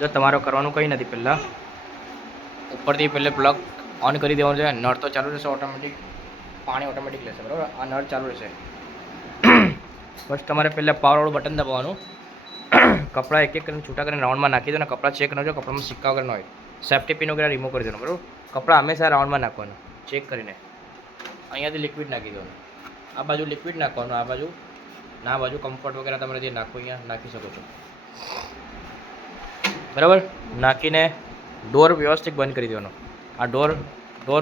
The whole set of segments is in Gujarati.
જો તમારે કરવાનું કંઈ નથી, પહેલાં ઉપરથી પહેલે પ્લગ ઓન કરી દેવાનું છે, નળ તો ચાલુ રહેશે ઓટોમેટિક, પાણી ઓટોમેટિક લેશે, બરાબર. આ નળ ચાલુ રહેશે. બસ તમારે પહેલાં પાવરવાળું બટન દબાવવાનું. કપડાં એક એક કરીને છૂટા કરીને રાઉન્ડમાં નાખી દો ને કપડાં ચેક કરજો, કપડામાં સિક્કા વગર ન હોય. સેફ્ટી પિન વગેરે રિમૂવ કરી દેવાનું, બરાબર. કપડાં હંમેશા રાઉન્ડમાં નાખવાનું ચેક કરીને. અહીંયાથી લિક્વિડ નાખી દેવાનું, આ બાજુ લિક્વિડ નાખવાનું, આ બાજુ ના, બાજુ કમ્ફર્ટ વગેરે તમારે જે નાખવું અહીંયા નાખી શકો છો, બરાબર. નાખીને ડોર વ્યવસ્થિત બંધ કરી દેવાનો. આ ડોર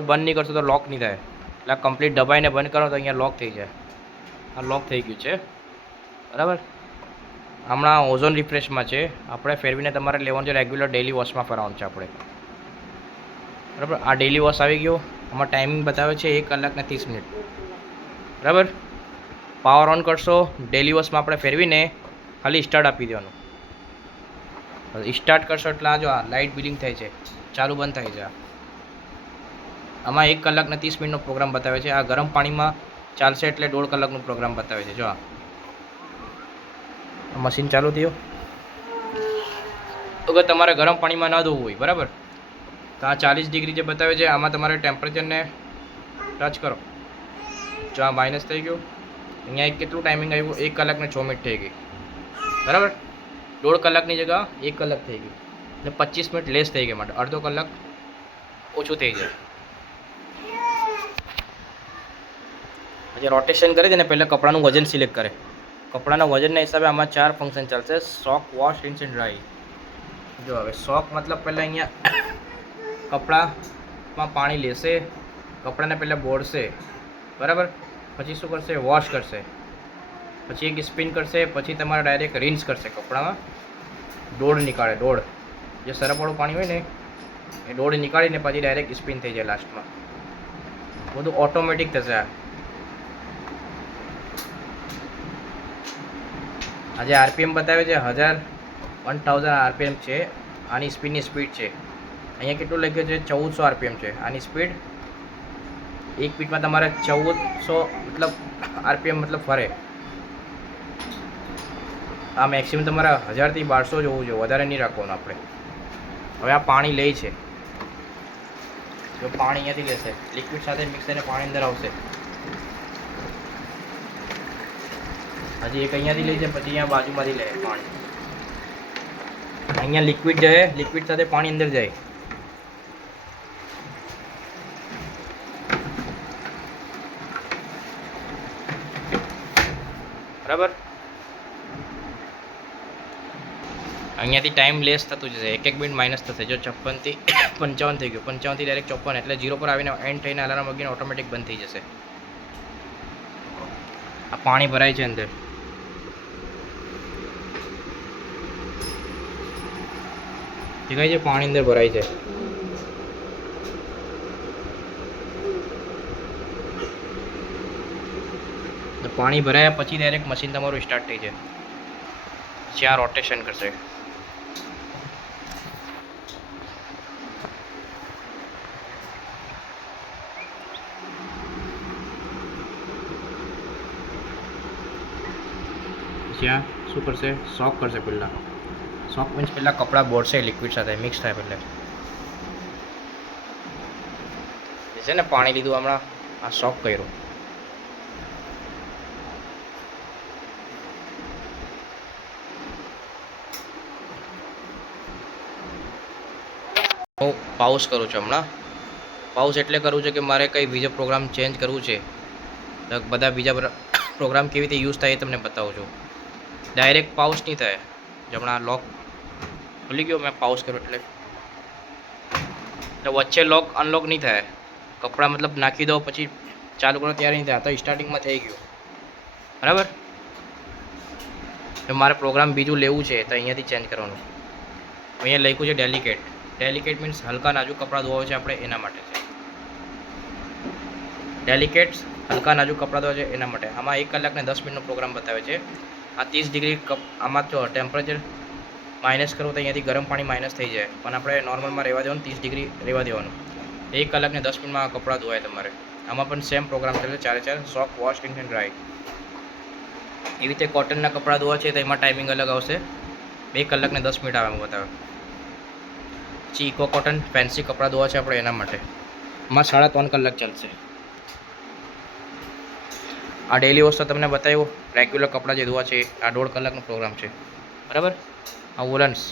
બંધ નહીં કરશો તો લોક નહીં થાય, એટલે કમ્પ્લીટ દબાઈને બંધ કરો તો અહીંયા લોક થઈ જાય. આ લોક થઈ ગયું છે, બરાબર. હમણાં ઓઝોન રિફ્રેશમાં છે, આપણે ફેરવીને તમારે લેવાનું છે, રેગ્યુલર ડેલી વોશમાં ફરાવવાનું છે આપણે, બરાબર. આ ડેલી વોશ આવી ગયો. આમાં ટાઈમિંગ બતાવે છે 1 કલાક ને 30 મિનિટ, બરાબર. પાવર ઓન કરશો, ડેલી વોશમાં આપણે ફેરવીને ખાલી સ્ટાર્ટ આપી દેવાનું. સ્ટાર્ટ કરશો એટલે આ જો આ લાઇટ બિલિંગ થાય છે, ચાલુ બંધ થાય છે. આમાં 1 કલાક ને 30 મિનિટનો પ્રોગ્રામ બતાવે છે. આ ગરમ પાણીમાં ચાલશે એટલે 1.5 કલાકનો પ્રોગ્રામ બતાવે છે. જો આ મશીન ચાલુ થયું. અગર તમારે ગરમ પાણીમાં ન ધોવું હોય, બરાબર, તો આ 40 ડિગ્રી જે બતાવે છે આમાં તમારે ટેમ્પરેચરને ટચ કરો. જો આ માઇનસ થઈ ગયું. અહીંયા કેટલું ટાઈમિંગ આવ્યું? 1 કલાક ને 6 મિનિટ થઈ ગઈ, બરાબર. 1.5 કલાકની જગ્યા 1 કલાક થઈ ગઈ, એટલે 25 મિનિટ લેસ થઈ ગઈ, માટે અડધો કલાક ઓછું થઈ જાય. પછી રોટેશન કરી દે ને પહેલાં કપડાનું વજન સિલેક્ટ કરે. કપડાના વજનના હિસાબે આમાં 4 ફંક્શન ચાલશે: soak, wash, rinse and dry. જો હવે સોક મતલબ પહેલાં અહીંયા કપડામાં પાણી લેશે, કપડાને પહેલાં બોળશે, બરાબર. પછી શું કરશે? વોશ કરશે. પછી એક સ્પિન કરશે. પછી તમારે ડાયરેક્ટ રિન્સ કરશે. કપડામાં દોડ નીકાળે, દોડ જે સરફવાળું પાણી હોય ને એ દોડ નીકાળીને પછી ડાયરેક્ટ સ્પિન થઈ જાય લાસ્ટમાં. બધું ઓટોમેટિક થશે. આજે આરપીએમ બતાવે છે 1000 આરપીએમ છે. આની સ્પિનની સ્પીડ છે અહીંયા કેટલું લખ્યું છે? 1400 આરપીએમ છે આની સ્પીડ. એક મિનિટમાં તમારે 1400 મતલબ આરપીએમ મતલબ ફરે. આ મેક્સિમમ તમારે 1000 થી 1200 જ હોવું જોઈએ, વધારે નહીં રાખવાનું આપણે. હવે આ પાણી લે છે, જો પાણી અહીંયાથી લેશે, લિક્વિડ સાથે મિક્સ થઈને પાણી અંદર આવશે. હજી એક અહીંયાથી લે છે, પછી અહીંયા બાજુમાંથી લે પાણી. અહીંયા લિક્વિડ જાય, લિક્વિડ સાથે પાણી અંદર જાય. બરાબર. અહીંયાથી ટાઈમ લેસ થતું જશે, 1 મિનિટ માઇનસ થશે. જો 56 થી 55 થઈ ગયું, 55 થી ડાયરેક્ટ 54 એટલે 0 પર આવીને એન્ડ થઈને અલાર્મ વાગીને ઓટોમેટિક બંધ થઈ જશે. આ પાણી ભરાય છે અંદર. દેખાય છે પાણી અંદર ભરાય છે. પાણી ભરાયા પછી ડાયરેક્ટ મશીન તમારું સ્ટાર્ટ થઈ જાય. પછી આ રોટેશન કરશે. પછી આ શું કરશે? સોક કરશે. પહેલાં સોક મીન્સ પહેલાં કપડાં બોળશે લિક્વિડ સાથે મિક્સ થાય. પહેલાં જે છે ને પાણી લીધું હમણાં, આ સોક કર્યું. હું પાઉસ કરું છું હમણાં. પાઉસ એટલે કરું છું કે મારે કંઈ બીજો પ્રોગ્રામ ચેન્જ કરવું છે, બધા બીજા પ્રોગ્રામ કેવી રીતે યુઝ થાય એ તમને બતાવું છું. ડાયરેક્ટ પાઉસ નહીં થાય. હમણાં લોક ખુલી ગયો, મેં પાઉસ કર્યો એટલે વચ્ચે લોક અનલોક નહીં થાય. કપડાં મતલબ નાખી દો પછી ચાલુ કરો ત્યારે નહીં થાય. તો સ્ટાર્ટિંગમાં થઈ ગયું, બરાબર. મારે પ્રોગ્રામ બીજું લેવું છે તો અહીંયાથી ચેન્જ કરવાનું. અહીંયા લખ્યું છે ડેલિકેટ. ડેલિકેટ મીન્સ હલકા નાજુક કપડાં ધોવા છે આપણે એના માટે છે. ડેલિકેટ્સ હલકા નાજુક કપડાં ધોવા છે એના માટે. આમાં 1 કલાક ને 10 મિનિટનો પ્રોગ્રામ બતાવે છે. આ 30 ડિગ્રી આમાં જો ટેમ્પરેચર માઇનસ કરવું તો અહીંયાથી ગરમ પાણી માઇનસ થઈ જાય, પણ આપણે નોર્મલમાં રહેવા દેવાનું, 30 ડિગ્રી રહેવા દેવાનું. 1 કલાક ને 10 મિનિટમાં કપડાં ધોવાય તમારે. આમાં પણ સેમ પ્રોગ્રામ ચાલે, 4 soak, wash, rinse and dry. એવી રીતે કોટનના કપડાં ધોવા છે તો એમાં ટાઈમિંગ અલગ આવશે. 2 કલાક ને 10 મિનિટ આવે બતાવે. પછી ઇકો કોટન ફેન્સી કપડાં ધોવા છે આપણે એના માટે, એમાં 3.5 કલાક ચાલશે. આ ડેલી વોશ તો તમને બતાવ્યું, રેગ્યુલર કપડાં જે ધોવા છે આ 1.5 કલાકનો પ્રોગ્રામ છે, બરાબર. આ વુલન્સ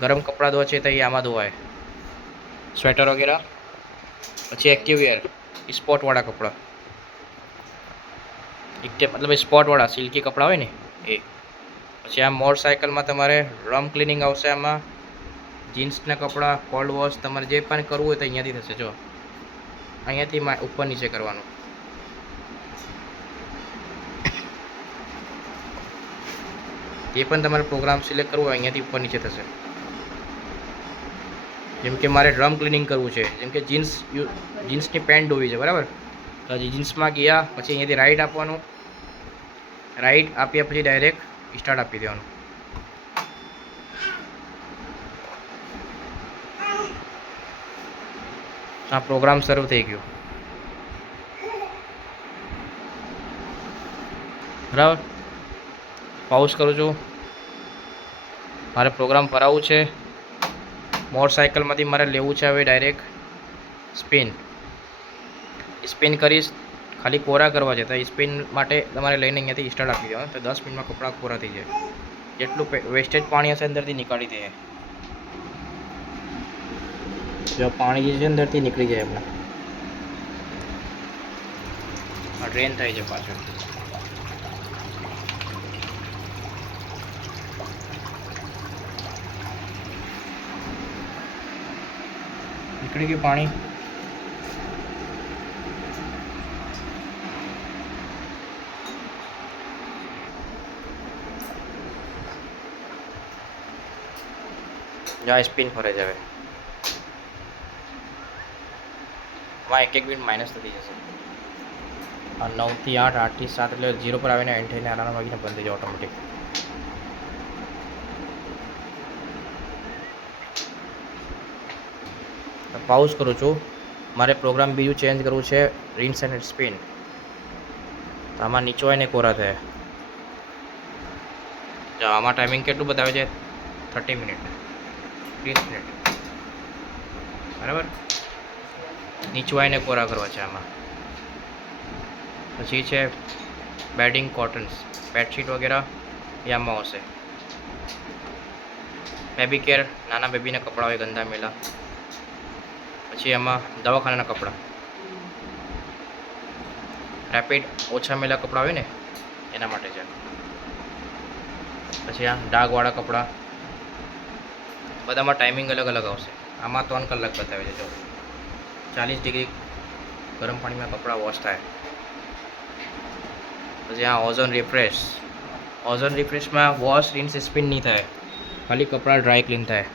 ગરમ કપડાં ધોવા છે તો એ આમાં ધોવાય, સ્વેટર વગેરે. પછી એક્ટિવ વેર સ્પોર્ટવાળા કપડાં, મતલબ સ્પોર્ટવાળા સિલ્કી કપડાં હોય ને એ. પછી આ મોટરસાઇકલમાં તમારે રમ ક્લિનિંગ આવશે, આમાં જીન્સના કપડાં કોલ્ડ વોશ તમારે જે પણ કરવું હોય તો અહીંયાથી થશે. જો અહીંયાથી ઉપર નીચે કરવાનું. એ પણ તમારે પ્રોગ્રામ સિલેક્ટ કરવો હોય અહીંયાથી ઉપર નીચે થશે. જેમ કે મારે ડ્રમ ક્લિનિંગ કરવું છે, જેમ કે જીન્સની પેન્ટ ધોવી છે, બરાબર. તો હજી જીન્સમાં ગયા પછી અહીંયાથી રાઈટ આપવાનું, રાઈટ આપ્યા પછી ડાયરેક્ટ સ્ટાર્ટ આપી દેવાનું. આ પ્રોગ્રામ શરૂ થઈ ગયો, બરાબર. પાઉઝ કરું છું, મારે પ્રોગ્રામ ભરાવવું છે. મોટરસાઇકલમાંથી મારે લેવું છે હવે ડાયરેક્ટ સ્પિન કરીશ. ખાલી કોરા કરવા છે તો સ્પિન માટે તમારે લઈને અહીંયાથી સ્ટાર્ટ આપી દેવાનું, તો 10 મિનિટમાં કપડાં કોરા થઈ જાય. જેટલું વેસ્ટેજ પાણી હશે અંદરથી નીકાળી દે, જો પાણી જે છે અંદરથી નીકળી જાય એમને. આ ડ્રેન થાય છે પાછળ. નીકળી ગયું પાણી. જ્યાં સ્પિન ફરે છે હવે, એમાં 1 મિનિટ માઇનસ થતી જશે. આ 9 થી 8, 8 થી 7 એટલે 0 પર આવીને એન્ડ થઈને આરામ વાગીને બંધ થઈ જાય ઓટોમેટિક. પાઉઝ કરું છું, મારે પ્રોગ્રામ બીજું ચેન્જ કરવું છે, રિન્સ એન્ડ સ્પિન. તો આમાં નીચો હોય ને કોરા થાય. જો આમાં ટાઈમિંગ કેટલું બતાવે છે, 30 મિનિટ 30 મિનિટ, બરાબર. નીચું આવીને કોરા કરવા છે આમાં. પછી છે બેડિંગ કોટન્સ, બેડશીટ વગેરે એ આમાં આવશે. બેબી કેર, નાના બેબીના કપડાં હોય ગંદા મેલા. પછી આમાં દવાખાનાના કપડાં, રેપિડ ઓછા મેલા કપડાં હોય ને એના માટે છે. પછી આ ડાઘવાળા કપડાં, બધામાં ટાઈમિંગ અલગ અલગ આવશે. આમાં 3 કલાક બતાવે છે. જો 40 ડિગ્રી ગરમ પાણીમાં કપડાં વોશ થાય. પછી આ ઓઝોન રિફ્રેશમાં વોશ રિન્સ સ્પિન નહીં થાય, ખાલી કપડાં ડ્રાય ક્લીન થાય,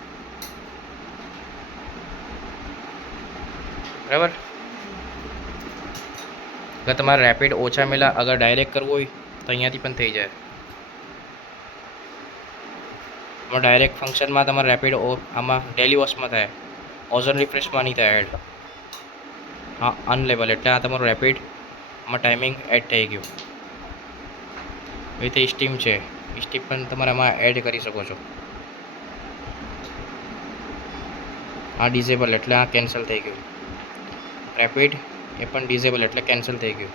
બરાબર. અગર તમારે રેપિડ ઓછા મેલા અગર ડાયરેક્ટ કરવું હોય તો અહીંયાથી પણ થઈ જાય. આમાં ડાયરેક્ટ ફંક્શનમાં તમારે રેપિડ આમાં ડેલી વોશમાં થાય, ઓઝોન રિફ્રેશમાં નહીં થાય એડ. હા, અનલેબલ એટલે આ તમારું રેપિડ આમાં ટાઈમિંગ એડ થઈ ગયું. એ રીતે સ્ટીમ છે, સ્ટીમ પણ તમારે આમાં એડ કરી શકો છો. આ ડિઝેબલ એટલે આ કેન્સલ થઈ ગયું. રેપિડ એ પણ ડિઝેબલ એટલે કેન્સલ થઈ ગયું.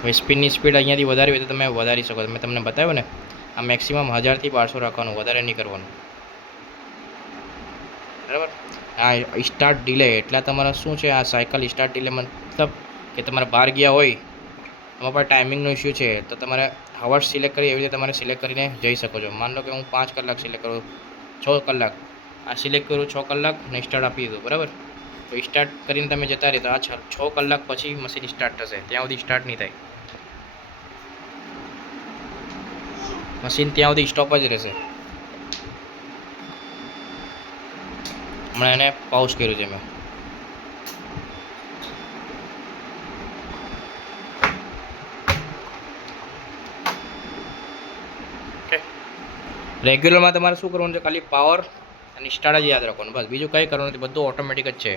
હવે સ્પિનની સ્પીડ અહીંયાથી વધારવી હોય તો તમે વધારી શકો. મેં તમને બતાવ્યું ને, આ મેક્સિમમ 1000 થી 1200 રાખવાનું, વધારે નહીં કરવાનું, બરાબર. આ સ્ટાર્ટ ડિલે એટલે તમારે શું છે, આ સાયકલ સ્ટાર્ટ ડિલે મતલબ કે તમારે બહાર ગયા હોય, તમારા પાસે ટાઈમિંગનો ઇસ્યુ છે તો તમારે હવર્સ સિલેક્ટ કરી એવી રીતે તમારે સિલેક્ટ કરીને જઈ શકો છો. માન લો કે હું 5 કલાક સિલેક્ટ કરું, 6 કલાક આ સિલેક્ટ કરું, 6 કલાક ને સ્ટાર્ટ આપી દીધું, બરાબર. તો સ્ટાર્ટ કરીને તમે જતા રહે તો આ 6 કલાક પછી મશીન સ્ટાર્ટ થશે, ત્યાં સુધી સ્ટાર્ટ નહીં થાય. મશીન ત્યાં સુધી સ્ટોપ જ રહેશે. હમણાં એને પાઉઝ કર્યું છે મેં. ઓકે, રેગ્યુલરમાં તમારે શું કરવાનું છે, ખાલી પાવર અને સ્ટાર્ટ જ યાદ રાખવાનું, બસ. બીજું કંઈ કરવાનું નથી, બધું ઓટોમેટિક જ છે.